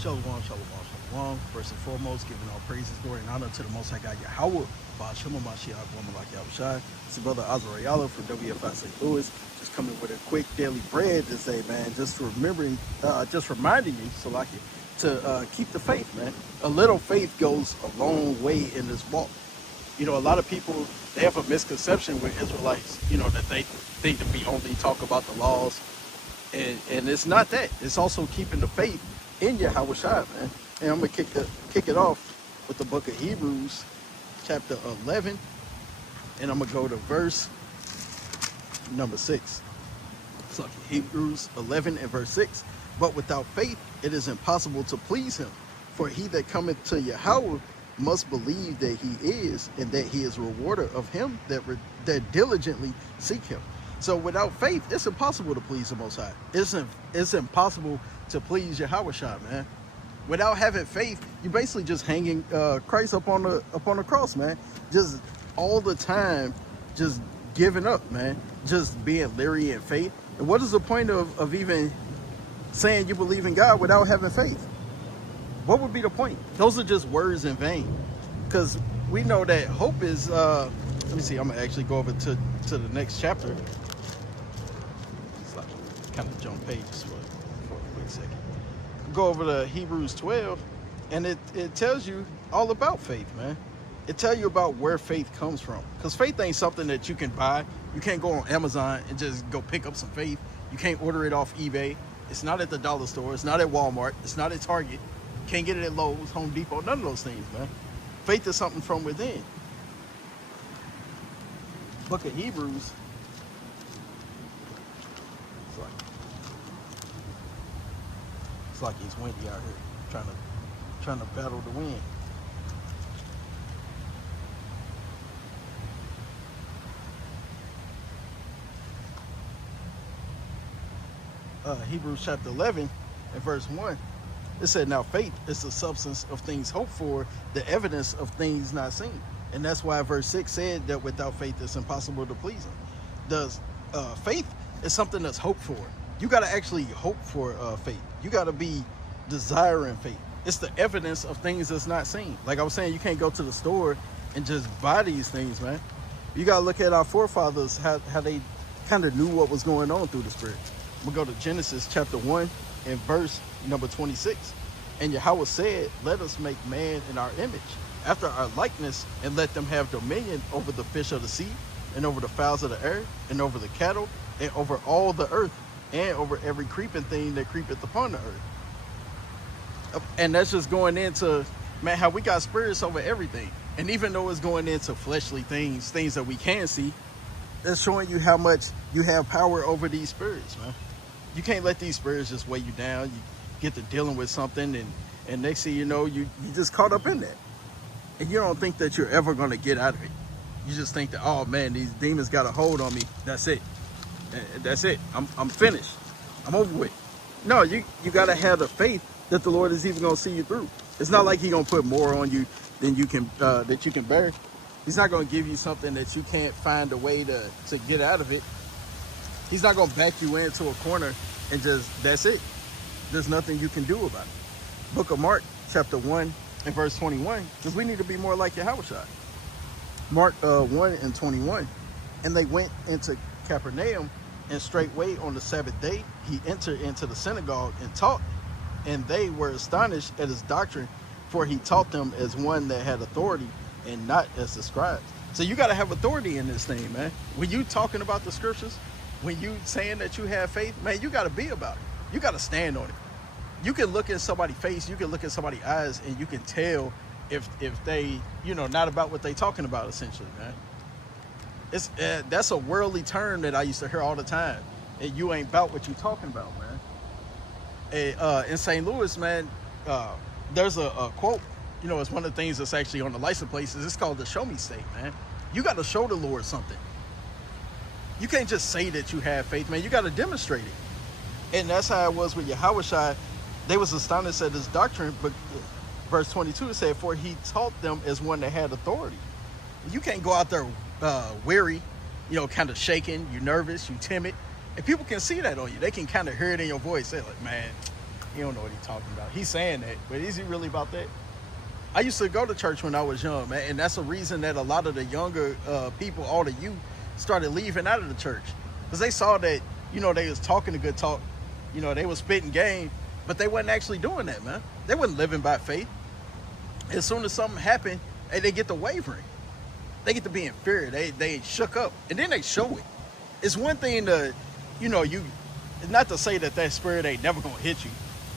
Shalom, shalom, shalom. First and foremost, giving all praises, glory, and honor to the Most High God Yahweh, Ba'ashem Mashiach, Woman like Yahushai. It's your brother Azariah from WFI St. Louis. Just coming with a quick daily bread to say, man, just remembering, just reminding you, Salaki, to keep the faith, man. A little faith goes a long way in this walk. You know, a lot of people, they have a misconception with Israelites, you know, that they think that we only talk about the laws. And it's not that. It's also keeping the faith in Yahweh Shai, man. And I'm going to kick it off with the book of Hebrews, chapter 11. And I'm going to go to verse number 6. So Hebrews 11 and verse 6. But without faith, it is impossible to please him. For he that cometh to Yahweh must believe that he is, and that he is a rewarder of him that diligently seek him. So without faith, it's impossible to please the Most High. It's impossible to please Yahweh Shai, man. Without having faith, you're basically just hanging Christ up on the cross, man. Just all the time, just giving up, man. Just being leery in faith. And what is the point of even saying you believe in God without having faith? What would be the point? Those are just words in vain. Because we know that hope is, let me see, I'm going to actually go over to the next chapter. It's like kind of jump pages for a quick second. Go over to Hebrews 12, and it tells you all about faith, man. It tells you about where faith comes from. Because faith ain't something that you can buy. You can't go on Amazon and just go pick up some faith. You can't order it off eBay. It's not at the dollar store. It's not at Walmart. It's not at Target. Can't get it at Lowe's, Home Depot, none of those things, man. Faith is something from within. Book of Hebrews. It's like it's windy out here, trying to battle the wind. Hebrews chapter 11 and verse 1. It said, now faith is the substance of things hoped for, the evidence of things not seen. And that's why verse 6 said that without faith it's impossible to please him. Faith is something that's hoped for. You got to actually hope for faith. You got to be desiring faith. It's the evidence of things that's not seen. Like I was saying, you can't go to the store and just buy these things, man. You got to look at our forefathers, how they kind of knew what was going on through the Spirit. We'll go to Genesis chapter 1 and verse number 26. And Yahweh said, let us make man in our image, after our likeness, and let them have dominion over the fish of the sea, and over the fowls of the air, and over the cattle, and over all the earth, and over every creeping thing that creepeth upon the earth. And that's just going into, man, how we got spirits over everything. And even though it's going into fleshly things that we can see, it's showing you how much you have power over these spirits, man. You can't let these spirits just weigh you down. You get to dealing with something, and next thing you know, you just caught up in that. And you don't think that you're ever going to get out of it. You just think that, oh man, these demons got a hold on me. That's it. That's it. I'm finished. I'm over with. No, you got to have the faith that the Lord is even going to see you through. It's not like He's going to put more on you than you can that you can bear. He's not going to give you something that you can't find a way to get out of it. He's not going to back you into a corner and just, that's it. There's nothing you can do about it. Book of Mark, chapter 1 and verse 21, because we need to be more like Yahweh Shai. Mark 1 and 21. And they went into Capernaum, and straightway on the Sabbath day, he entered into the synagogue and taught. And they were astonished at his doctrine, for he taught them as one that had authority and not as the scribes. So you got to have authority in this thing, man. When you talking about the scriptures, when you saying that you have faith, man, you got to be about it. You got to stand on it. You can look at somebody's face, you can look at somebody's eyes, and you can tell if they, not about what they talking about, essentially, man. It's that's a worldly term that I used to hear all the time. And you ain't about what you talking about, man. In St. Louis, man, there's a quote. It's one of the things that's actually on the license plates. It's called the show me state, man. You got to show the Lord something. You can't just say that you have faith, man. You got to demonstrate it. And that's how it was with Yahweh Shai. They was astonished at his doctrine, but verse 22 it said, for he taught them as one that had authority. You can't go out there weary, kind of shaking, you're nervous, you're timid. And people can see that on you. They can kind of hear it in your voice. They're like, man, He don't know what he's talking about. He's saying that, but is he really about that? I used to go to church when I was young, man, and that's a reason that a lot of the younger people, all the youth, started leaving out of the church, because they saw that, they was talking a good talk, they was spitting game, but they wasn't actually doing that, man. They wasn't living by faith. As soon as something happened, they get to wavering. They get to be in fear. They shook up, and then they show it. It's one thing to, not to say that spirit ain't never gonna hit you.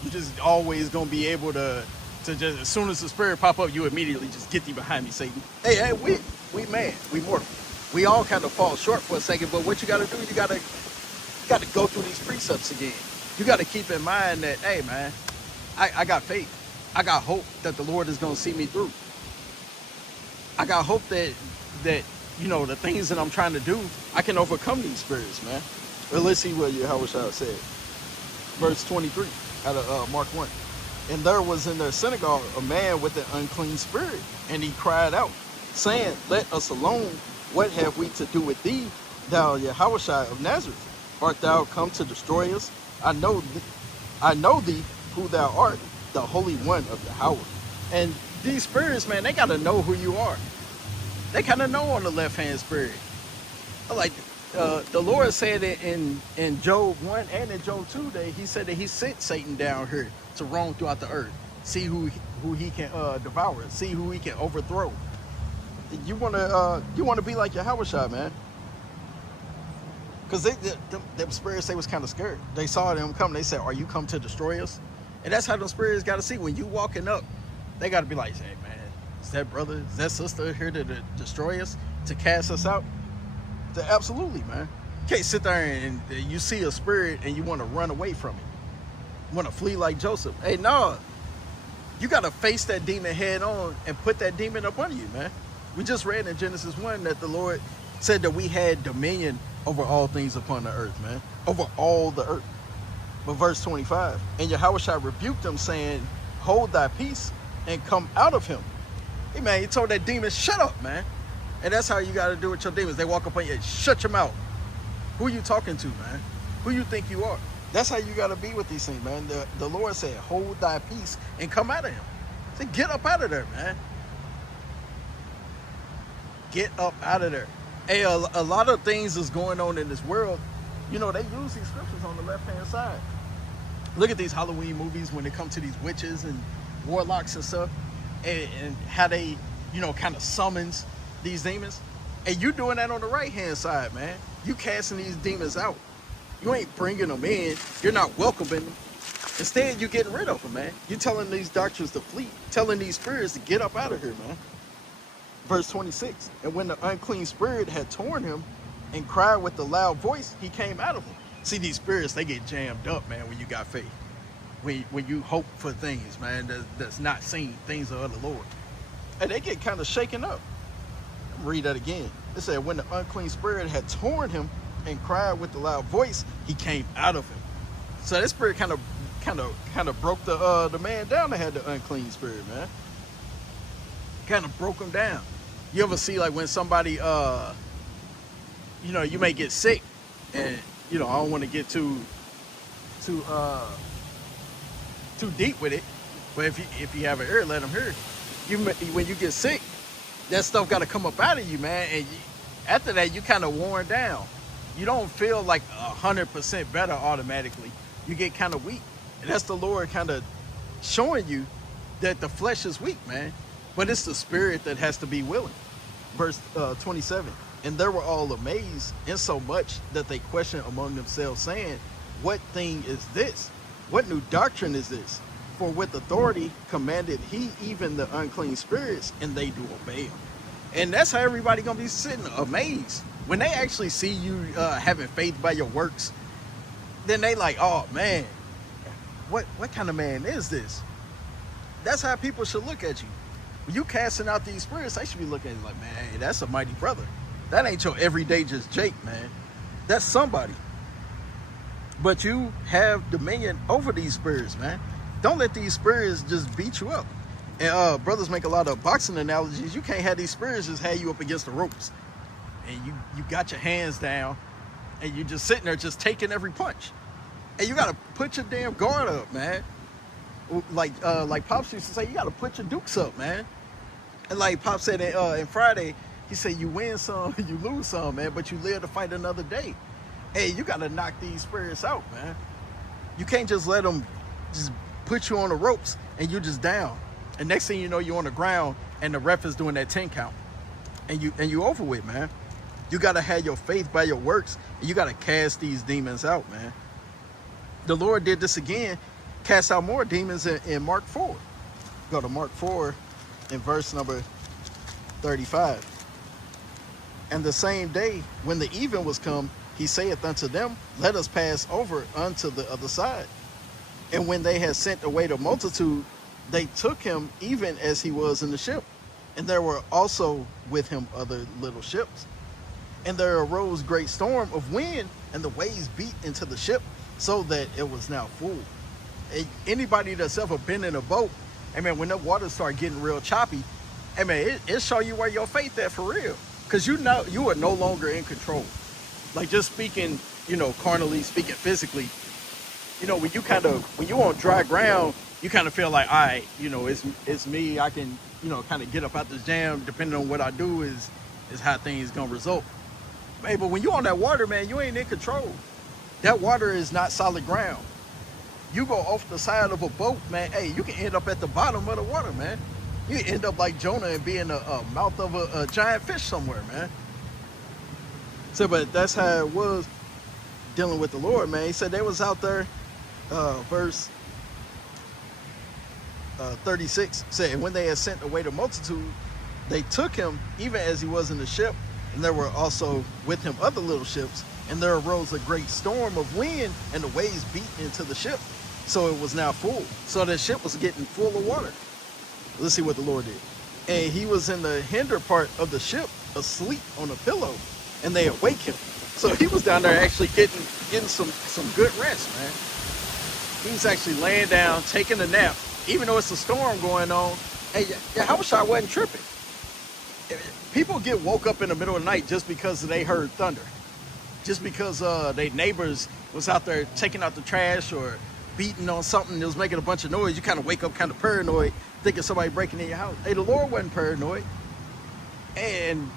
You just always gonna be able to just, as soon as the spirit pop up, you immediately just get thee behind me, Satan. Hey, we man, we mortal. We all kind of fall short for a second, but what you gotta do, you gotta go through these precepts again. You gotta keep in mind that, hey man, I got faith. I got hope that the Lord is gonna see me through. I got hope that the things that I'm trying to do, I can overcome these spirits, man. Well, let's see what Yahushua said. Verse 23 out of Mark 1. And there was in their synagogue a man with an unclean spirit, and he cried out, saying, Let us alone. What have we to do with thee, thou Yahushua of Nazareth? Art thou come to destroy us? I know thee who thou art, the Holy One of Yahweh. And these spirits, man, they got to know who you are. They kind of know on the left-hand spirit. Like the Lord said it in Job 1 and in Job 2, that he said that he sent Satan down here to roam throughout the earth, see who he can devour, see who he can overthrow. You want to be like Yahushua, man. Because them spirits, they was kind of scared. They saw them come. They said, are you come to destroy us? And that's how them spirits got to see. When you walking up, they got to be like, hey, man, is that brother, is that sister here to destroy us, to cast us out? Absolutely, man. You can't sit there and you see a spirit and you want to run away from it. You want to flee like Joseph. Hey, no. You got to face that demon head on and put that demon up under you, man. We just read in Genesis 1 that the Lord said that we had dominion over all things upon the earth, man. Over all the earth. But verse 25, and Yahushua rebuked them, saying, hold thy peace and come out of him. Hey, man, he told that demon, shut up, man. And that's how you got to do with your demons. They walk up on you and shut your mouth. Who you talking to, man? Who you think you are? That's how you got to be with these things, man. The Lord said, hold thy peace and come out of him. Say, get up out of there, man. Get up out of there. Hey, a lot of things is going on in this world. They use these scriptures on the left-hand side. Look at these Halloween movies when they come to these witches and warlocks and stuff, and how they, kind of summons these demons. And you doing that on the right-hand side, man. You casting these demons out. You ain't bringing them in. You're not welcoming them. Instead, you're getting rid of them, man. You're telling these doctors to flee, telling these spirits to get up out of here, man. Verse 26, and when the unclean spirit had torn him and cried with a loud voice, he came out of him. See, these spirits, they get jammed up, man, when you got faith. When you hope for things, man, that's not seen, things of the Lord. And they get kind of shaken up. Read that again. It said, when the unclean spirit had torn him and cried with a loud voice, he came out of him. So that spirit kind of broke the man down that had the unclean spirit, man. Kind of broke him down. You ever see, like, when somebody, you may get sick, and I don't want to get too deep with it, but if you have an ear, let them hear. When you get sick, that stuff got to come up out of you, man. And after that, you kind of worn down. You don't feel like 100% better automatically. You get kind of weak, and that's the Lord kind of showing you that the flesh is weak, man. But it's the spirit that has to be willing. Verse 27, and they were all amazed, insomuch that they questioned among themselves, saying, what thing is this? What new doctrine is this? For with authority commanded he even the unclean spirits, and they do obey him. And that's how everybody gonna be sitting amazed. When they actually see you having faith by your works, then they like, oh man, what kind of man is this? That's how people should look at you. When you casting out these spirits, they should be looking at you like, man, hey, that's a mighty brother. That ain't your everyday just Jake, man. That's somebody. But you have dominion over these spirits, man. Don't let these spirits just beat you up. And brothers make a lot of boxing analogies. You can't have these spirits just have you up against the ropes. And you got your hands down, and you just sitting there just taking every punch. And you got to put your damn guard up, man. like Pops used to say, you got to put your dukes up, man. And like Pop said in Friday, he said, you win some, you lose some, man, but you live to fight another day. Hey, you got to knock these spirits out, man. You can't just let them just put you on the ropes and you just down. And next thing you know, you're on the ground and the ref is doing that 10 count. And you over with, man. You got to have your faith by your works, and you got to cast these demons out, man. The Lord did this again, cast out more demons in Mark 4. Go to Mark 4 in verse number 35. And the same day, when the even was come, he saith unto them, let us pass over unto the other side. And when they had sent away the multitude, they took him even as he was in the ship. And there were also with him other little ships. And there arose great storm of wind, and the waves beat into the ship, so that it was now full. And anybody that's ever been in a boat, I mean, when the water start getting real choppy, I mean, it show you where your faith at for real. Because you know you are no longer in control. Like, just speaking, carnally, speaking physically, when you on dry ground, you kind of feel like, all right, it's me. I can, kind of get up out this jam. Depending on what I do is how things gonna result. Hey, but when you on that water, man, you ain't in control. That water is not solid ground. You go off the side of a boat, man, hey, you can end up at the bottom of the water, man. You end up like Jonah and be in the mouth of a giant fish somewhere, man. So, but that's how it was dealing with the Lord, man. He said they was out there, verse 36 said, and when they had sent away the multitude, they took him even as he was in the ship, and there were also with him other little ships, and there arose a great storm of wind, and the waves beat into the ship, so it was now full. So the ship was getting full of water. Let's see what the Lord did. And he was in the hinder part of the ship, asleep on a pillow, and they awake him. So he was down there actually getting some good rest, man. He was actually laying down, taking a nap, even though it's a storm going on. Hey, Yahushua wasn't tripping. People get woke up in the middle of the night just because they heard thunder. Just because their neighbors was out there taking out the trash or beating on something that was making a bunch of noise. You kind of wake up kind of paranoid, thinking somebody breaking in your house. Hey, the Lord wasn't paranoid. And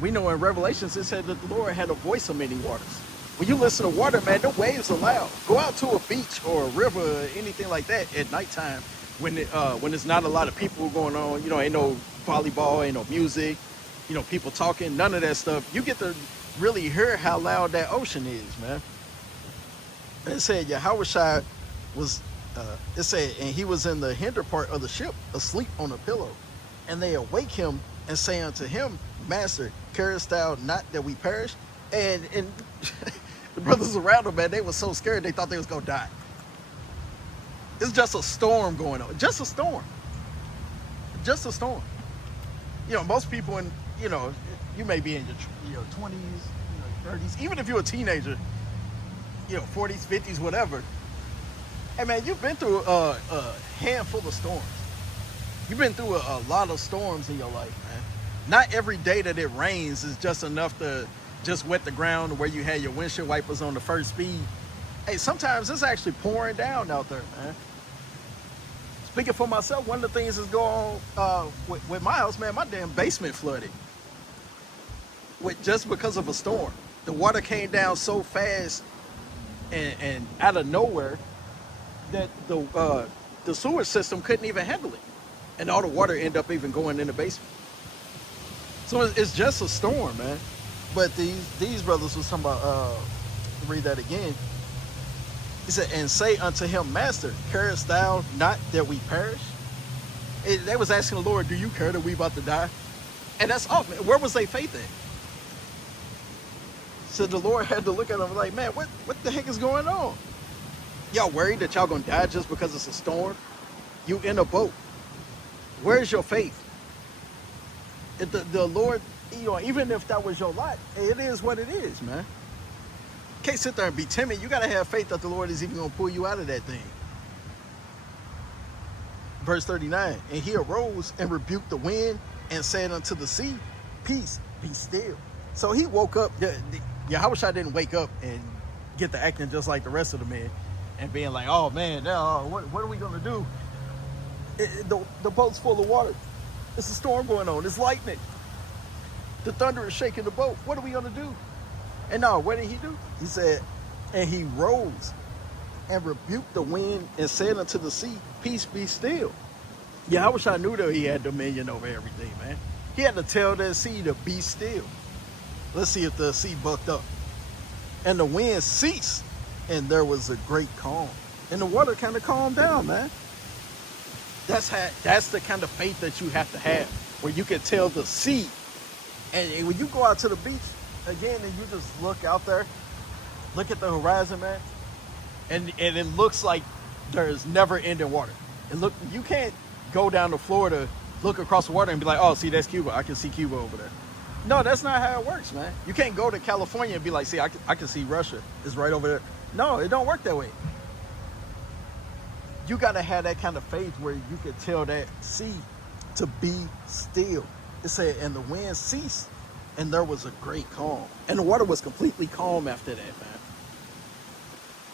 we know in Revelations it said that the Lord had a voice of many waters. When you listen to water, man, the waves are loud. Go out to a beach or a river or anything like that at nighttime when there's not a lot of people going on. Ain't no volleyball, ain't no music, people talking, none of that stuff. You get to really hear how loud that ocean is, man. And it said Yahushua was, it said, and he was in the hinder part of the ship, asleep on a pillow. And they awake him and say unto him, Master, carest thou not that we perish? And the brothers around him, man, they were so scared they thought they was gonna die. It's just a storm going on. Just a storm. Just a storm. Most people you may be in your 20s, 30s, even if you're a teenager, 40s, 50s, whatever. Hey, man, you've been through a handful of storms. You've been through a lot of storms in your life, man. Not every day that it rains is just enough to just wet the ground where you had your windshield wipers on the first speed. Hey, sometimes it's actually pouring down out there, man. Speaking for myself, one of the things that's going on with my house, man, my damn basement flooded. Just because of a storm. The water came down so fast and out of nowhere that the sewer system couldn't even handle it. And all the water ended up even going in the basement. So it's just a storm, man. But these brothers was talking about, read that again. He said, and say unto him, Master, carest thou not that we perish? They was asking the Lord, do you care that we about to die? And that's all, man. Where was their faith at? So the Lord had to look at them like, man, what the heck is going on? Y'all worried that y'all gonna die just because it's a storm? You in a boat. Where's your faith? The Lord, even if that was your lot, it is what it is, man. Can't sit there and be timid. You got to have faith that the Lord is even going to pull you out of that thing. Verse 39, and he arose and rebuked the wind and said unto the sea, peace, be still. So he woke up. Yahushua didn't wake up and get to acting just like the rest of the men and being like, oh man, now what are we going to do? The boat's full of water. It's a storm going on. It's lightning. The thunder is shaking the boat. What are we going to do? And no, what did he do? He said, and he rose and rebuked the wind and said unto the sea, peace, be still. Yeah, I wish I knew that he had dominion over everything, man. He had to tell that sea to be still. Let's see if the sea bucked up. And the wind ceased, and there was a great calm. And the water kind of calmed down, man. That's the kind of faith that you have to have, where you can tell the sea. And when you go out to the beach, again, and you just look out there, look at the horizon, man, and it looks like there's never ending water. And look, you can't go down to Florida, look across the water and be like, oh, see, that's Cuba. I can see Cuba over there. No, that's not how it works, man. You can't go to California and be like, see, I can see Russia. It's right over there. No, it don't work that way. You got to have that kind of faith where you can tell that sea to be still. It said, and the wind ceased, and there was a great calm. And the water was completely calm after that, man.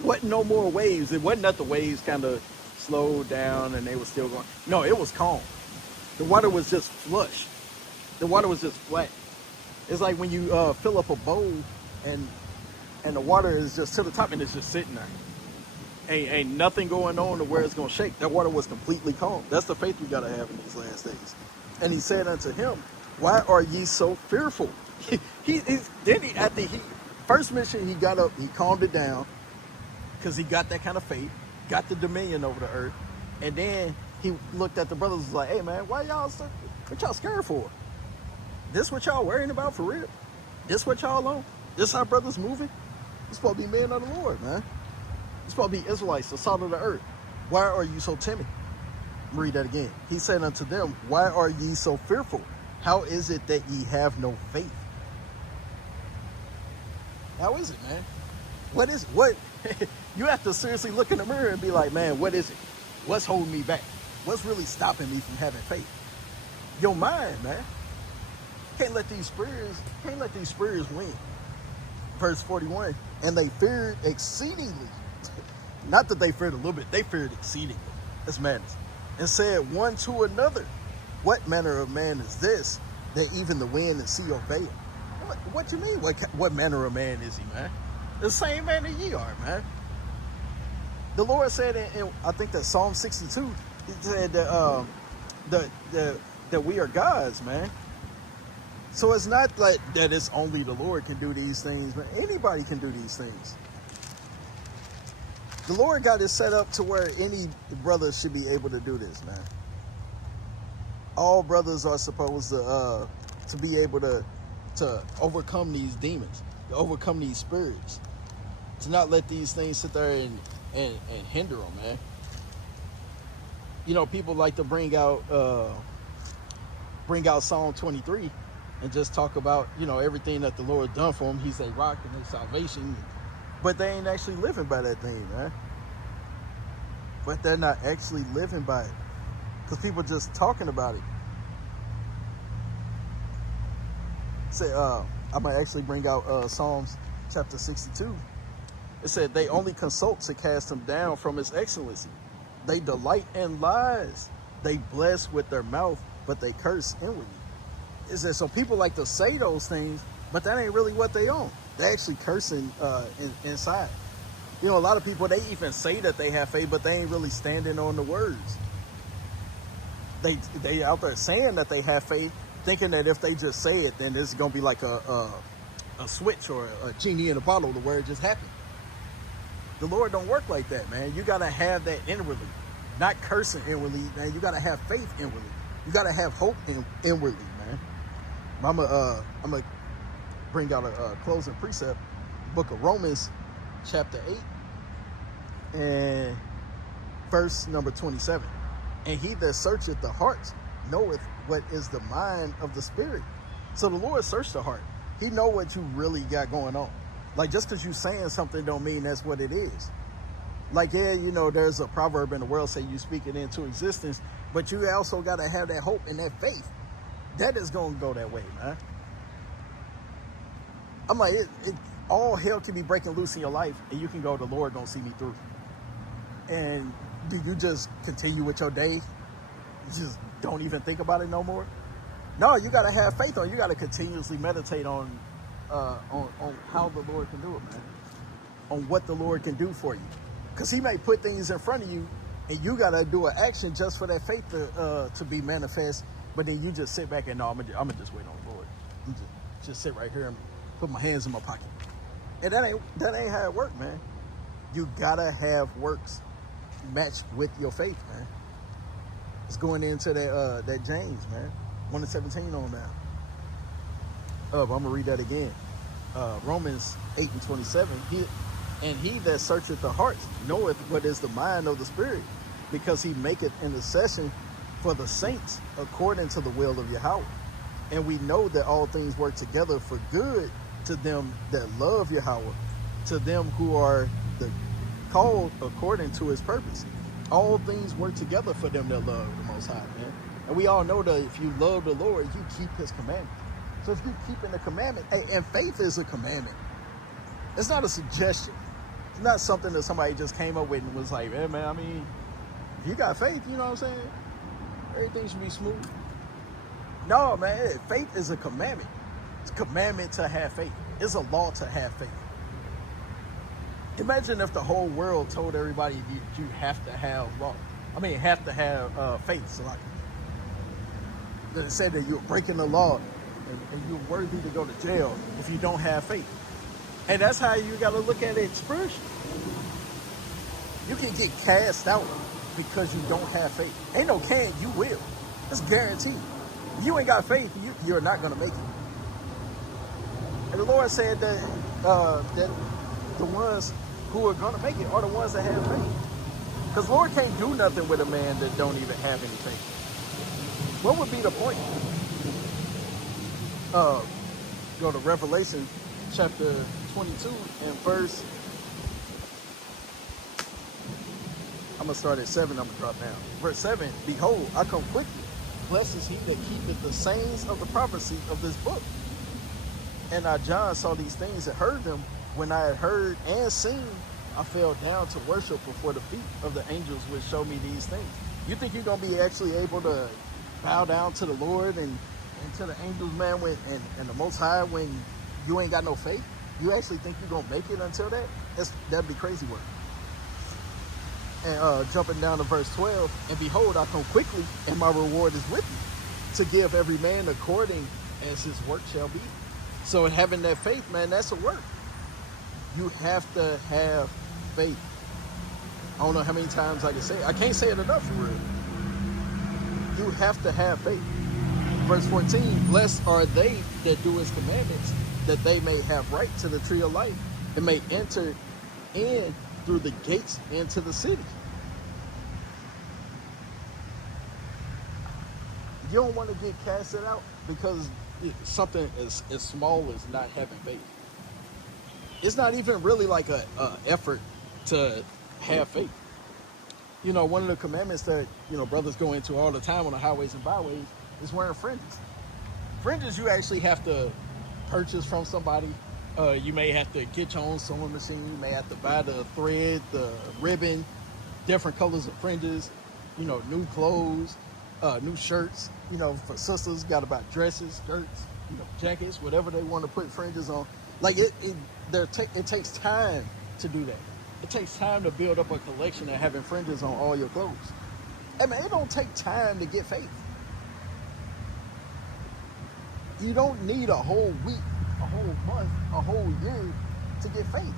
Wasn't no more waves. It wasn't that the waves kind of slowed down and they were still going. No, it was calm. The water was just flush. The water was just flat. It's like when you fill up a bowl and the water is just to the top and it's just sitting there. Ain't nothing going on to where it's going to shake. That water was completely calm. That's the faith we got to have in these last days. And he said unto him, why are ye so fearful? After he first mission, he got up, he calmed it down because he got that kind of faith, got the dominion over the earth. And then he looked at the brothers and was like, hey man, what y'all scared for? This what y'all worrying about for real? This what y'all on? This how brothers moving? It's supposed to be men of the Lord, man. It's supposed to be Israelites, the salt of the earth. Why are you so timid? Read that again. He said unto them, why are ye so fearful? How is it that ye have no faith? How is it, man? What is it? What? You have to seriously look in the mirror and be like, man, what is it? What's holding me back? What's really stopping me from having faith? Your mind, man. Can't let these spirits win. Verse 41, and they feared exceedingly. Not that they feared a little bit, they feared exceedingly. That's madness. And said one to another, what manner of man is this, that even the wind and sea obey him? What you mean? What manner of man is he, man? The same man that ye are, man. The Lord said in I think that Psalm 62, he said that that we are gods, man. So it's not like that it's only the Lord can do these things, but anybody can do these things. The Lord got it set up to where any brother should be able to do this, man. All brothers are supposed to be able to overcome these demons, to overcome these spirits, to not let these things sit there and hinder them, man. You know, people like to bring out Psalm 23 and just talk about, you know, everything that the Lord done for them. He's a rock and his salvation, but they ain't actually living by that thing, man. But they're not actually living by it because people just talking about it. Say, I'm gonna actually bring out Psalms chapter 62. It said, they only consult to cast him down from his excellency. They delight in lies. They bless with their mouth, but they curse inwardly. It said, so people like to say those things, but that ain't really what they own. They're actually cursing inside. You know, a lot of people, they even say that they have faith, but they ain't really standing on the words. They out there saying that they have faith, thinking that if they just say it, then it's gonna be like a switch or a genie in a bottle to where it just happened. The Lord don't work like that, man. You gotta have that inwardly, not cursing inwardly, man. You gotta have faith inwardly. You gotta have hope inwardly, man. I'm gonna bring out a closing precept, book of Romans, chapter 8, and verse number 27. And he that searcheth the heart knoweth what is the mind of the Spirit. So the Lord searched the heart. He know what you really got going on. Like, just because you saying something don't mean that's what it is. Like, yeah, you know, there's a proverb in the world say you speak it into existence, but you also got to have that hope and that faith. That is going to go that way, man. I'm like, all hell can be breaking loose in your life, and you can go, the Lord gonna see me through. And do you just continue with your day You just don't even think about it no more. No, you got to have faith on. You got to continuously meditate on how the Lord can do it, man. On what the Lord can do for you, because He may put things in front of you, and you got to do an action just for that faith to be manifest. But then you just sit back and no, I'm gonna just wait on the Lord. I'm just sit right here and put my hands in my pocket. And that ain't how it works, man. You gotta have works matched with your faith, man. It's going into that James, man. 1:17 on now. I'm gonna read that again. Romans 8:27. He that searcheth the hearts knoweth what is the mind of the Spirit, because he maketh intercession for the saints according to the will of Yahweh. And we know that all things work together for good to them that love Yahweh, to them who are called according to His purpose. All things work together for them that love the Most High, man. And we all know that if you love the Lord, you keep His commandments. So if you keep in the commandment, and faith is a commandment. It's not a suggestion. It's not something that somebody just came up with and was like, hey, man, I mean, if you got faith, you know what I'm saying? Everything should be smooth. No, man, faith is a commandment. It's a commandment to have faith. It's a law to have faith. Imagine if the whole world told everybody you have to have law. I mean, have to have faith. So like, that said that you're breaking the law and you're worthy to go to jail if you don't have faith. And that's how you got to look at it spiritually. You can get cast out because you don't have faith. Ain't no can, you will. It's guaranteed. If you ain't got faith, you're not going to make it. And the Lord said that the ones who are going to make it are the ones that have faith. Because the Lord can't do nothing with a man that don't even have any faith. What would be the point? Go to Revelation chapter 22 and verse, I'm going to start at 7, I'm going to drop down. Verse 7, behold, I come quickly. Blessed is he that keepeth the sayings of the prophecy of this book. And I, John, saw these things and heard them. When I had heard and seen, I fell down to worship before the feet of the angels which showed me these things. You think you're going to be actually able to bow down to the Lord and to the angels, man, and the Most High when you ain't got no faith? You actually think you're going to make it until that? That'd be crazy work. And jumping down to verse 12, and behold, I come quickly, and my reward is with me, to give every man according as his work shall be. So in having that faith, man, that's a work. You have to have faith. I don't know how many times I can say it. I can't say it enough for real. You have to have faith. Verse 14, blessed are they that do His commandments, that they may have right to the tree of life, and may enter in through the gates into the city. You don't want to get casted out because something as small as not having faith. It's not even really like a effort to have faith. You know, one of the commandments that, brothers go into all the time on the highways and byways is wearing fringes. Fringes you actually have to purchase from somebody. You may have to get your own sewing machine. You may have to buy the thread, the ribbon, different colors of fringes, new clothes, new shirts. For sisters, got to buy dresses, skirts, jackets, whatever they want to put fringes on. Like it takes time to do that. It takes time to build up a collection of having fringes on all your clothes. I mean, it don't take time to get faith. You don't need a whole week, a whole month, a whole year to get faith.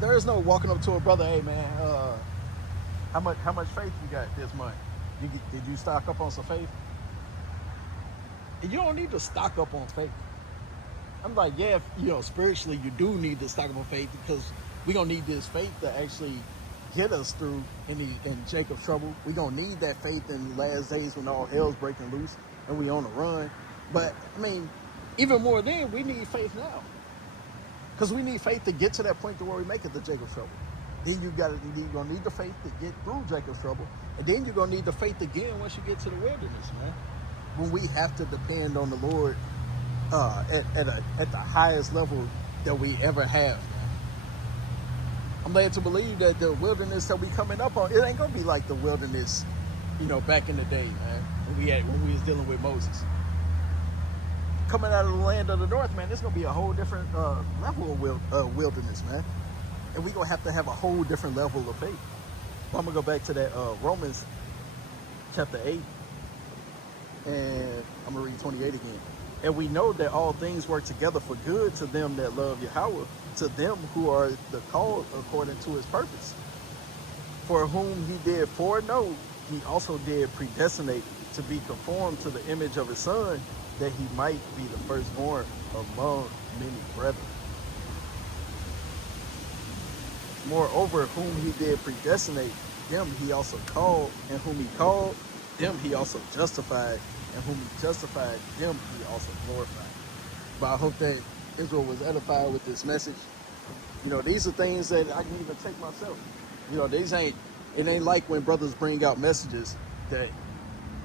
There is no walking up to a brother, hey man, how much faith you got this month? Did you stock up on some faith? And you don't need to stock up on faith. I'm like, yeah, spiritually you do need to stock up on faith, because we're going to need this faith to actually get us through in Jacob's trouble. We're going to need that faith in the last days when all hell's breaking loose and we on the run. But, I mean, even more than, we need faith now. Because we need faith to get to that point to where we make it to Jacob's trouble. Then you're going to need the faith to get through Jacob's trouble. And then you're going to need the faith again once you get to the wilderness, man. When we have to depend on the Lord at the highest level that we ever have. I'm led to believe that the wilderness that we coming up on, it ain't going to be like the wilderness back in the day, man, when we was dealing with Moses. Coming out of the land of the north, man, it's gonna be a whole different level of wilderness, man, and we gonna have to have a whole different level of faith. Well, I'm gonna go back to that Romans chapter 8, and I'm gonna read 28 again. And we know that all things work together for good to them that love Yahweh, to them who are the called according to his purpose. For whom he did foreknow, he also did predestinate to be conformed to the image of his son, that he might be the firstborn among many brethren. Moreover, whom he did predestinate, them he also called, and whom he called, them he also justified, and whom he justified, them he also glorified. But I hope that Israel was edified with this message. These are things that I can even take myself. It ain't like when brothers bring out messages that,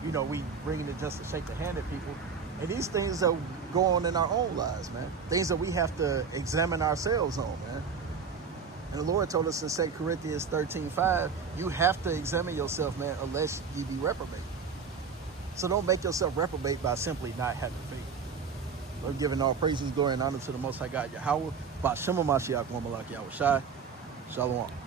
we bringing it just to shake the hand at people. And these things that go on in our own lives, man. Things that we have to examine ourselves on, man. And the Lord told us in 2 Corinthians 13:5, you have to examine yourself, man, unless you be reprobate. So don't make yourself reprobate by simply not having faith. Lord, giving all praises, glory, and honor to the Most High God, Yahweh. Ba'Shem Mashiach, Malak Yahweh Shai. Shalom.